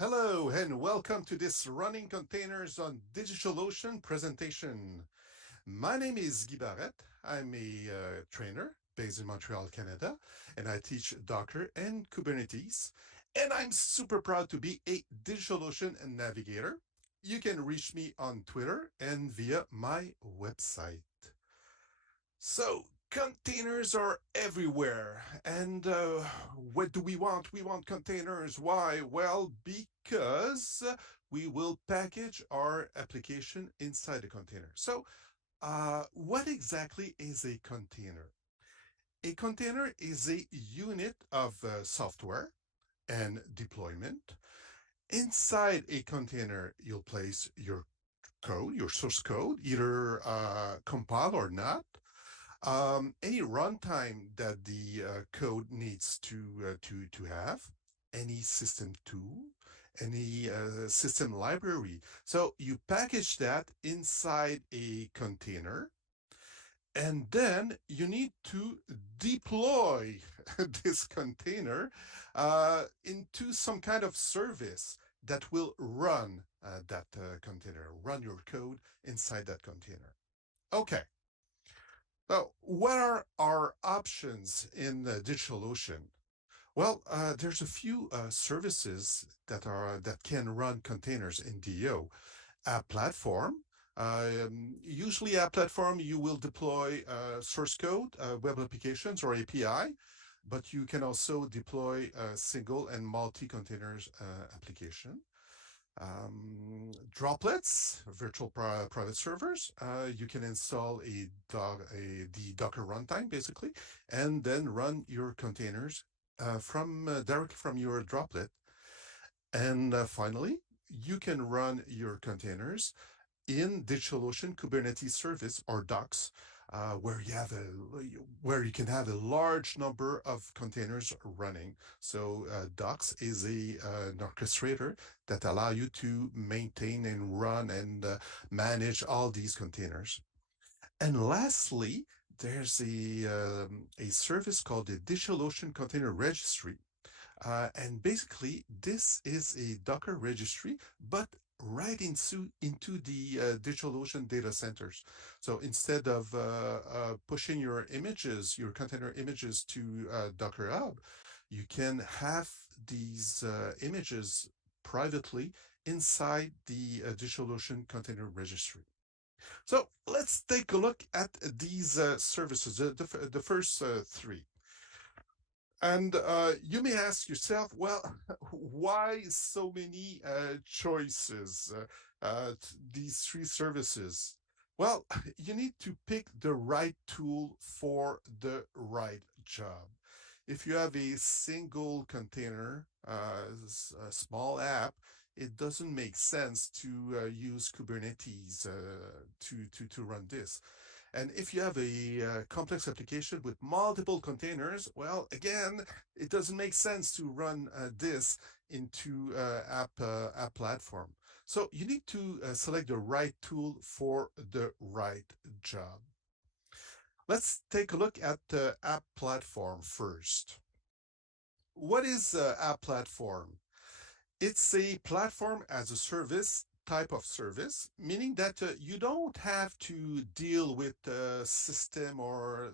Hello and welcome to this Running Containers on DigitalOcean presentation. My name is Guy Barrette. I'm a trainer based in Montreal, Canada, and I teach Docker and Kubernetes. And I'm super proud to be a DigitalOcean Navigator. You can reach me on Twitter and via my website. So, containers are everywhere. And what do we want? We want containers. Why? Well, because we will package our application inside the container. So, what exactly is a container? A container is a unit of software and deployment. Inside a container, you'll place your code, your source code, either compile or not. Any runtime that the code needs to have, any system tool, any system library. So you package that inside a container, and then you need to deploy this container into some kind of service that will run that container, run your code inside that container. Okay. So, what are our options in DigitalOcean? Well, there's a few services that can run containers in DO. App Platform. Usually, App Platform, you will deploy source code, web applications, or API, but you can also deploy single and multi-containers application. Droplets, virtual private servers. You can install the Docker runtime basically, and then run your containers directly from your droplet. And finally, you can run your containers in DigitalOcean Kubernetes Service or Docs, where you can have a large number of containers running. So Docs is an orchestrator that allow you to maintain and run and manage all these containers. And lastly, there's a service called the DigitalOcean Container Registry. And basically, this is a Docker registry, but right into the DigitalOcean data centers. So instead of pushing your images, your container images to Docker Hub, you can have these images privately inside the DigitalOcean Container Registry. So let's take a look at these services, the first three. And you may ask yourself, well, why so many choices, these three services? Well, you need to pick the right tool for the right job. If you have a single container, a small app, it doesn't make sense to use Kubernetes to run this. And if you have a complex application with multiple containers, well, again, it doesn't make sense to run this into app platform. So you need to select the right tool for the right job. Let's take a look at the app platform first. What is app platform? It's a platform as a service type of service, meaning that you don't have to deal with system or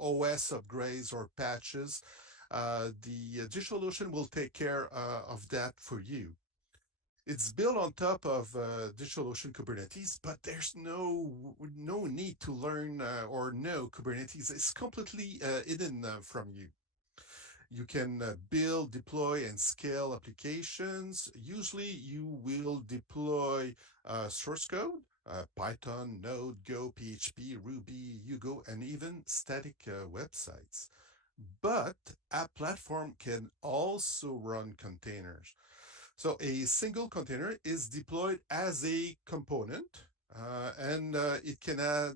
OS upgrades or patches. The DigitalOcean will take care of that for you. It's built on top of DigitalOcean Kubernetes, but there's no need to learn or know Kubernetes. It's completely hidden from you. You can build, deploy, and scale applications. Usually you will deploy source code, Python, Node, Go, PHP, Ruby, Hugo, and even static websites. But App Platform can also run containers. So a single container is deployed as a component, and it can add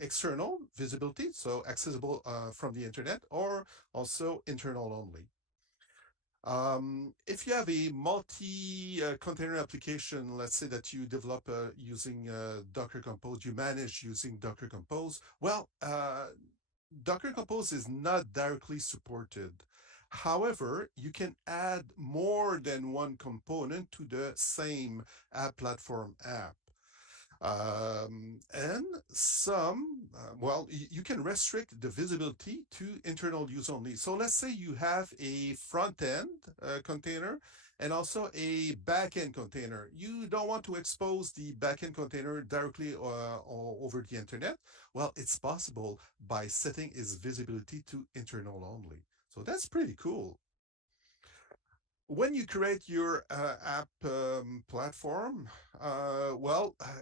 external visibility, so accessible from the internet, or also internal only. If you have a multi-container application, let's say that you develop using Docker Compose, you manage using Docker Compose, well, Docker Compose is not directly supported. However, you can add more than one component to the same app platform app. And well, you can restrict the visibility to internal use only. So let's say you have a front end container and also a backend container. You don't want to expose the backend container directly over the internet. Well, it's possible by setting its visibility to internal only. So that's pretty cool. When you create your app platform,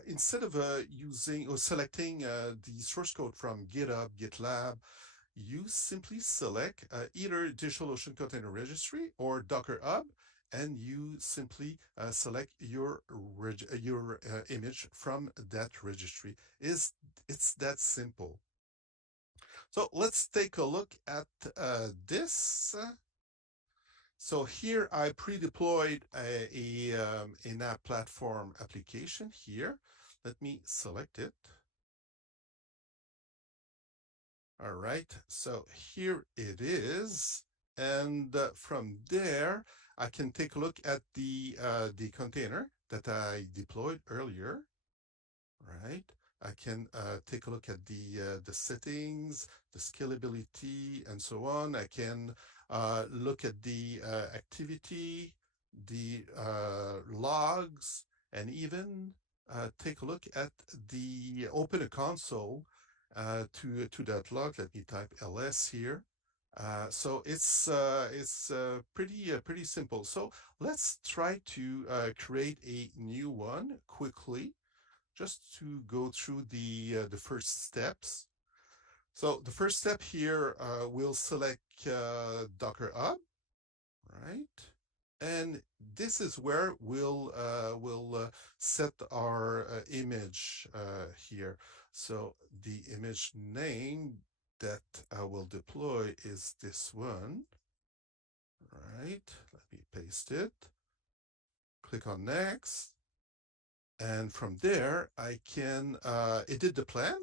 instead of using or selecting the source code from GitHub, GitLab, you simply select either DigitalOcean Container Registry or Docker Hub, and you simply select your image from that registry. It's that simple. So let's take a look at this. So here I pre-deployed an app platform application here. Let me select it. All right, so here it is. And from there, I can take a look at the container that I deployed earlier. Right, I can take a look at the settings, the scalability, and so on. I can look at the activity, the logs, and even take a look at open a console to that log. Let me type ls here. So it's pretty simple. So let's try to create a new one quickly, just to go through the first steps. So the first step here, we'll select Docker Hub, right? And this is where we'll set our image here. So the image name that I will deploy is this one, right? Let me paste it. Click on next. And from there, I can edit the plan.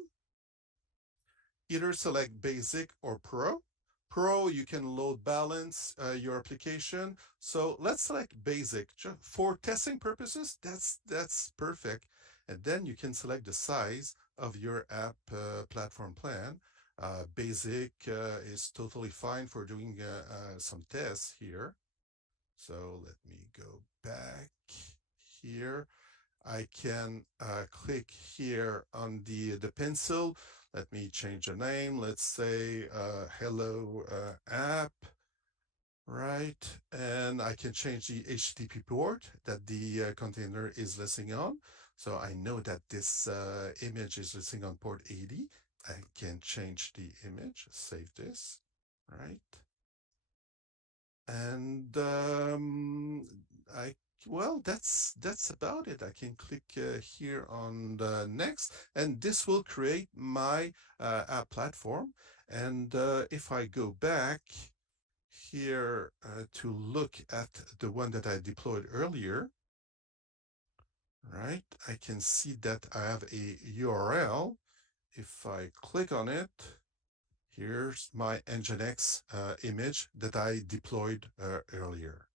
Either select Basic or Pro. Pro, you can load balance your application. So let's select Basic. For testing purposes, that's perfect. And then you can select the size of your app platform plan. Basic is totally fine for doing some tests here. So let me go back here. I can click here on the pencil. Let me change the name. Let's say hello app, right? And I can change the HTTP port that the container is listening on. So I know that this image is listening on port 80. I can change the image, save this, right? And that's about it. I can click here on the next, and this will create my app platform. And if I go back here to look at the one that I deployed earlier, right, I can see that I have a URL. If I click on it, here's my Nginx image that I deployed earlier.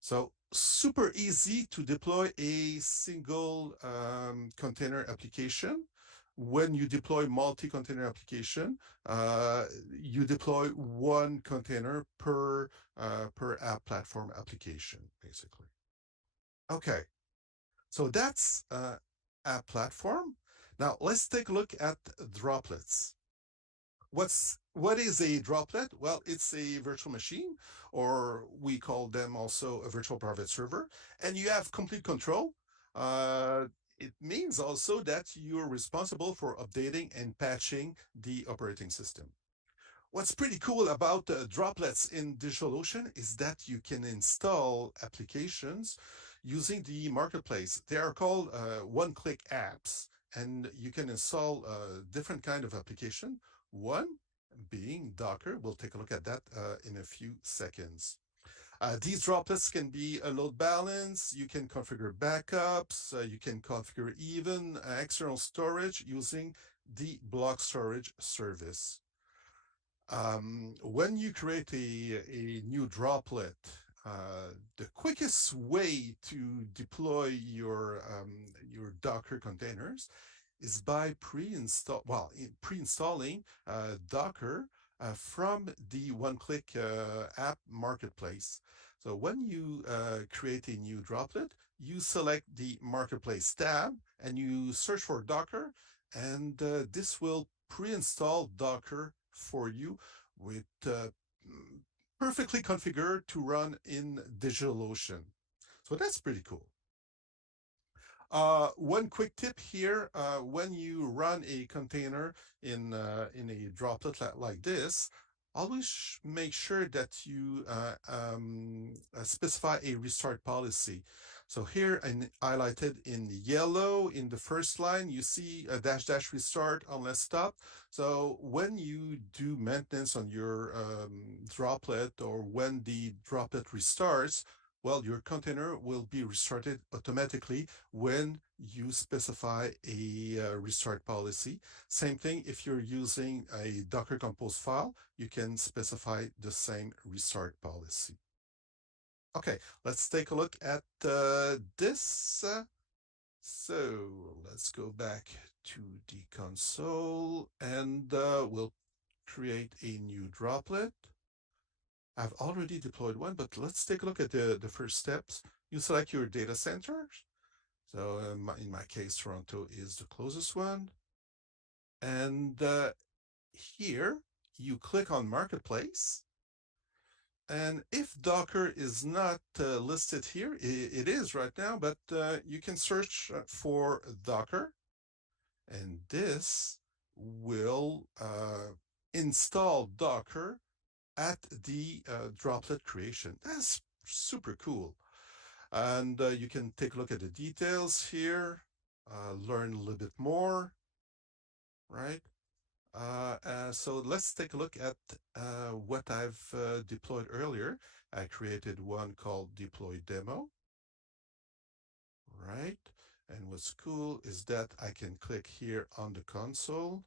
So super easy to deploy a single container application. When you deploy multi-container application, you deploy one container per app platform application, basically. Okay, so that's app platform. Now let's take a look at droplets. What is a droplet? Well, it's a virtual machine, or we call them also a virtual private server, and you have complete control. It means also that you're responsible for updating and patching the operating system. What's pretty cool about droplets in DigitalOcean is that you can install applications using the marketplace. They are called one-click apps, and you can install different kind of application. One being Docker. We'll take a look at that in a few seconds. These droplets can be a load balance. You can configure backups. You can configure even external storage using the block storage service. When you create a new droplet, the quickest way to deploy your Docker containers is by pre-installing Docker from the one-click app marketplace. So when you create a new droplet, you select the marketplace tab and you search for Docker, and this will pre-install Docker for you with perfectly configured to run in DigitalOcean. So that's pretty cool. One quick tip here, when you run a container in a droplet like this, always make sure that you specify a restart policy. So here, and highlighted in yellow in the first line, you see a dash dash restart unless stopped. So when you do maintenance on your droplet, or when the droplet restarts, well, your container will be restarted automatically when you specify a restart policy. Same thing if you're using a Docker Compose file, you can specify the same restart policy. Okay, let's take a look at this. So let's go back to the console, and we'll create a new droplet. I've already deployed one, but let's take a look at the first steps. You select your data center. So in my case, Toronto is the closest one. And here you click on Marketplace. And if Docker is not listed here, it is right now, but you can search for Docker. And this will install Docker at the droplet creation. That's super cool. And you can take a look at the details here, learn a little bit more, right? So let's take a look at what I've deployed earlier. I created one called Deploy Demo, right? And what's cool is that I can click here on the console.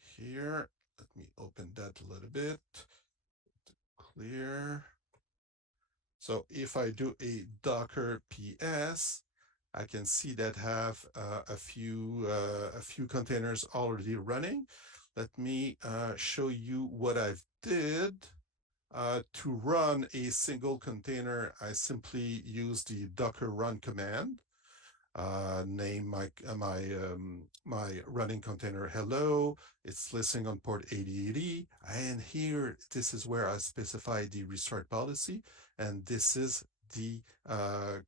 Here, let me open that a little bit. Clear. So if I do a Docker PS, I can see that have a few containers already running. Let me show you what I've did. To run a single container, I simply use the Docker run command. Name my running container hello. It's listening on port 8080, and here this is where I specify the restart policy, and this is the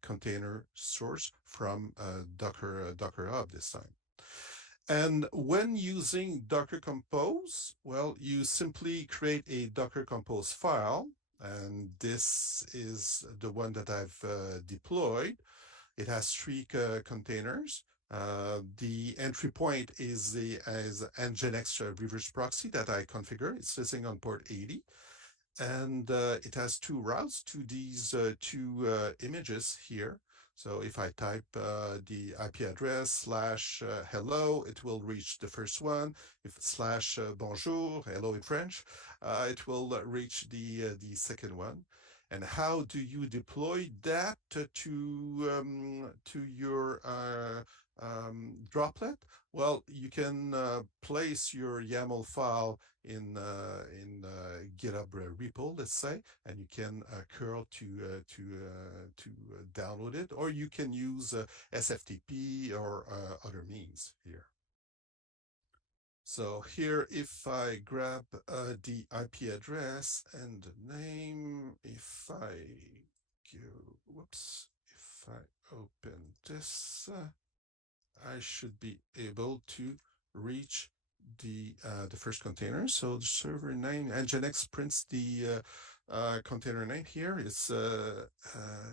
container source from Docker Hub this time. And when using Docker Compose, well, you simply create a Docker Compose file, and this is the one that I've deployed. It has three containers. The entry point is the Nginx reverse proxy that I configure. It's sitting on port 80. And it has two routes to these two images here. So if I type the IP address / hello, it will reach the first one. If / bonjour, hello in French, it will reach the second one. And how do you deploy that to your droplet? Well, you can place your YAML file in GitHub repo, let's say, and you can curl to download it, or you can use SFTP or other means here. So here, if I grab the IP address and the name, if I open this, I should be able to reach the first container. So the server name, Nginx prints the container name here. It's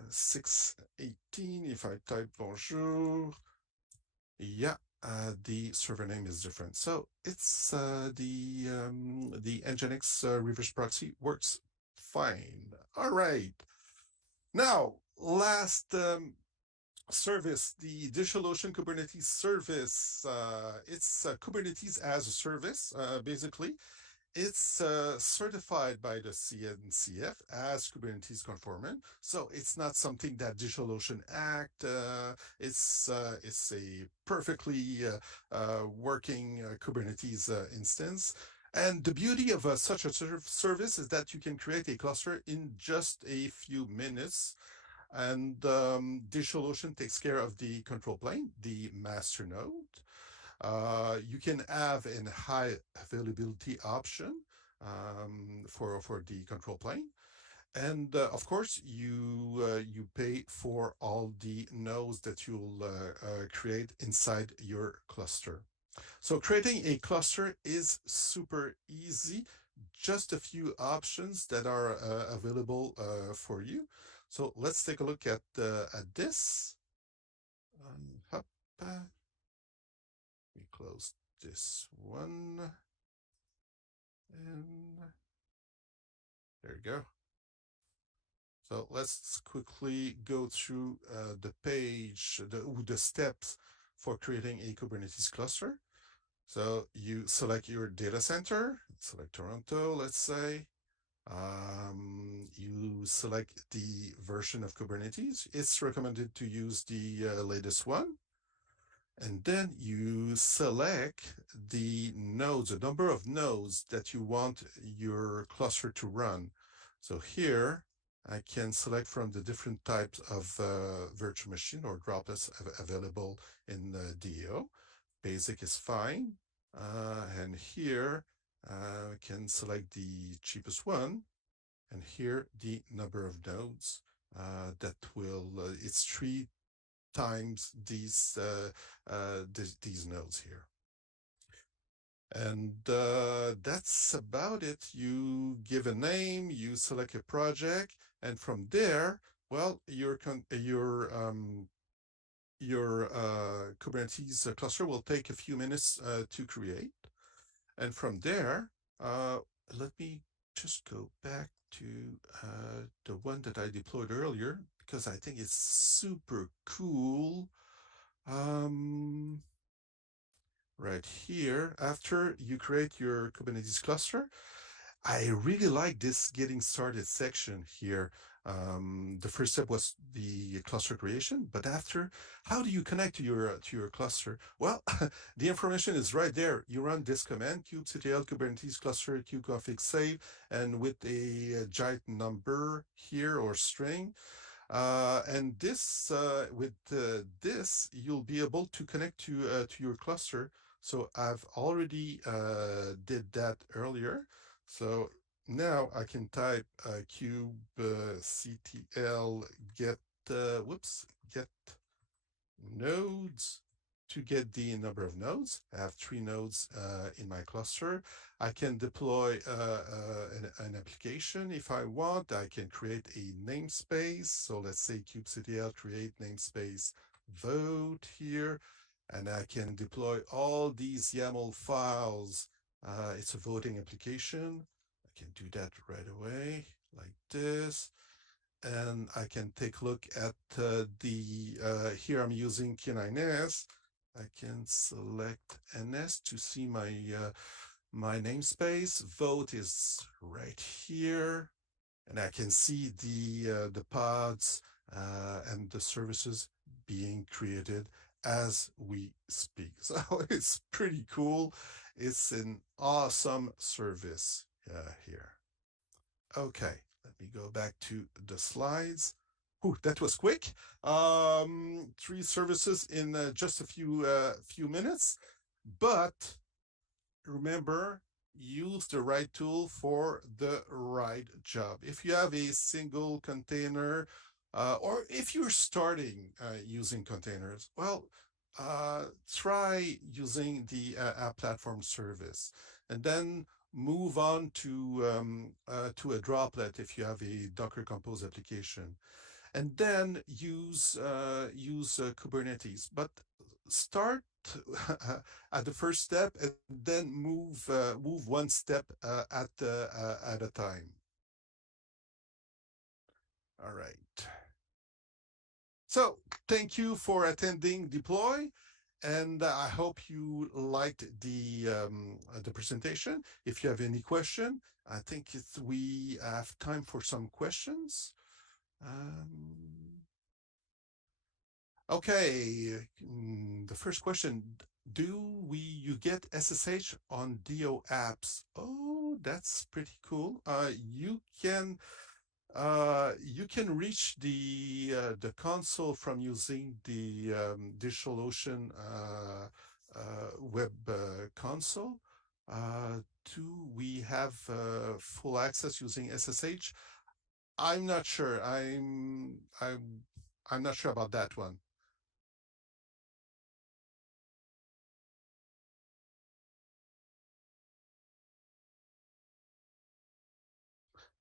618. If I type bonjour, yeah, the server name is different. So it's the Nginx reverse proxy works fine. All right. Now, last service, the DigitalOcean Kubernetes service. It's Kubernetes as a service, basically. It's certified by the CNCF as Kubernetes conformant, so it's not something that DigitalOcean Act. It's a perfectly working Kubernetes instance. And the beauty of such a service is that you can create a cluster in just a few minutes. And DigitalOcean takes care of the control plane, the master node. You can have a high availability option for the control plane. And of course, you pay for all the nodes that you'll create inside your cluster. So creating a cluster is super easy. Just a few options that are available for you. So let's take a look at this. Hop, we close this one, and there you go. So let's quickly go through the page, the steps for creating a Kubernetes cluster. So you select your data center, select Toronto, let's say. You select the version of Kubernetes. It's recommended to use the latest one. And then you select the nodes, the number of nodes that you want your cluster to run. So here, I can select from the different types of virtual machine or droplets available in the DAO. Basic is fine. And here, I can select the cheapest one. And here, the number of nodes that will, it's 3 times these nodes here. And that's about it. You give a name, you select a project, and from there, well, your Kubernetes cluster will take a few minutes to create. And from there, let me just go back to the one that I deployed earlier, because I think it's super cool. Right here, after you create your Kubernetes cluster, I really like this getting started section here. The first step was the cluster creation, but after, how do you connect to your cluster? Well, the information is right there. You run this command, kubectl Kubernetes cluster kubeconfig save, and with a giant number here or string. And this, with this, you'll be able to connect to your cluster. So I've already did that earlier. So now I can type kubectl get get nodes to get the number of nodes. I have 3 nodes in my cluster. I can deploy an application if I want. I can create a namespace. So let's say kubectl create namespace vote here, and I can deploy all these YAML files. It's a voting application. I can do that right away like this. And I can take a look at here I'm using K9S. I can select NS to see my namespace. Vote is right here. And I can see the pods and the services being created as we speak. So it's pretty cool. It's an awesome service here. Okay, let me go back to the slides. Ooh, that was quick. 3 services in just a few minutes, but remember, use the right tool for the right job. If you have a single container, or if you're starting using containers, well, try using the App Platform service, and then move on to a droplet if you have a Docker Compose application, and then use Kubernetes. But start at the first step, and then move one step at a time. All right. So thank you for attending Deploy. And I hope you liked the presentation. If you have any question, I think we have time for some questions. Okay, the first question: Do you get SSH on DO apps? Oh, that's pretty cool. You can reach the console from using the DigitalOcean web console. Do we have full access using SSH? I'm not sure. I'm not sure about that one.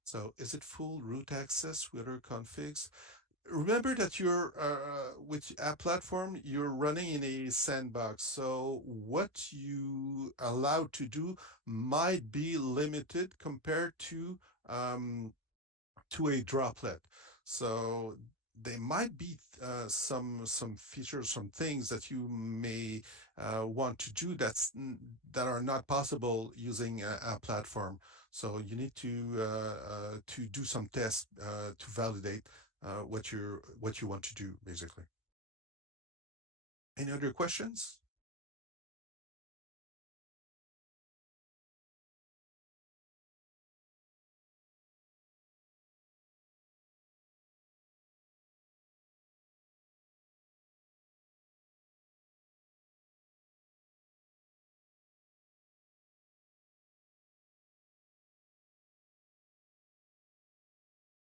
So is it full root access with our configs? Remember that you're with App Platform, you're running in a sandbox. So what you allowed to do might be limited compared um, to a droplet. So there might be some features, some things that you may want to do that are not possible using a platform. So you need to do some tests to validate what you want to do, basically. Any other questions?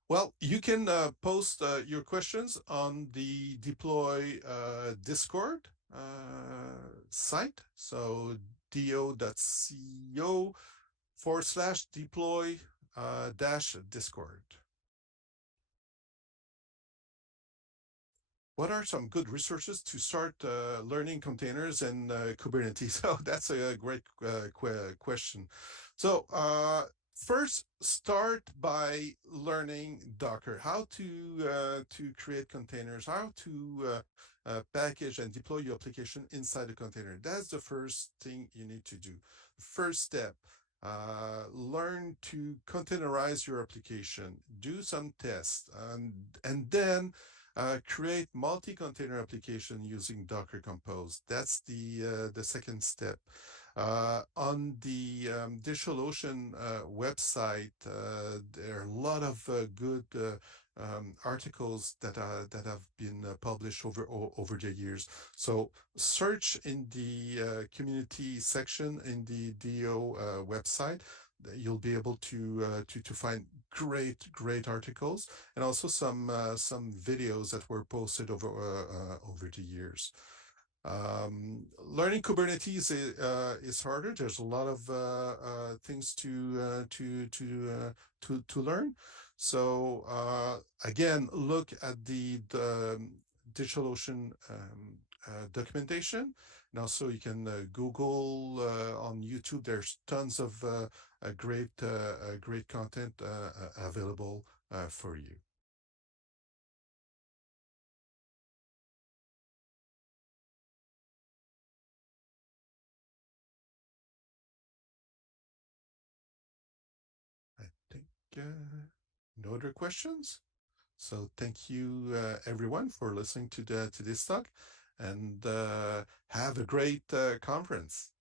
Well, you can post your questions on the Deploy Discord site. So do.co/deploy dash Discord. What are some good resources to start learning containers and Kubernetes? So that's a great question. So first, start by learning Docker, how to create containers, how to package and deploy your application inside a container. That's the first thing you need to do. First step. Learn to containerize your application, do some tests, and then create multi-container application using Docker Compose. That's the second step. On the DigitalOcean website, there are a lot of good articles that have been published over the years. So search in the community section in the DO website. You'll be able to find great articles and also some videos that were posted over the years. Learning Kubernetes is harder. There's a lot of things to learn. So again, look at the DigitalOcean documentation, and also you can Google on YouTube. There's tons of great content available for you. I think no other questions. So thank you everyone for listening to this talk, and have a great conference.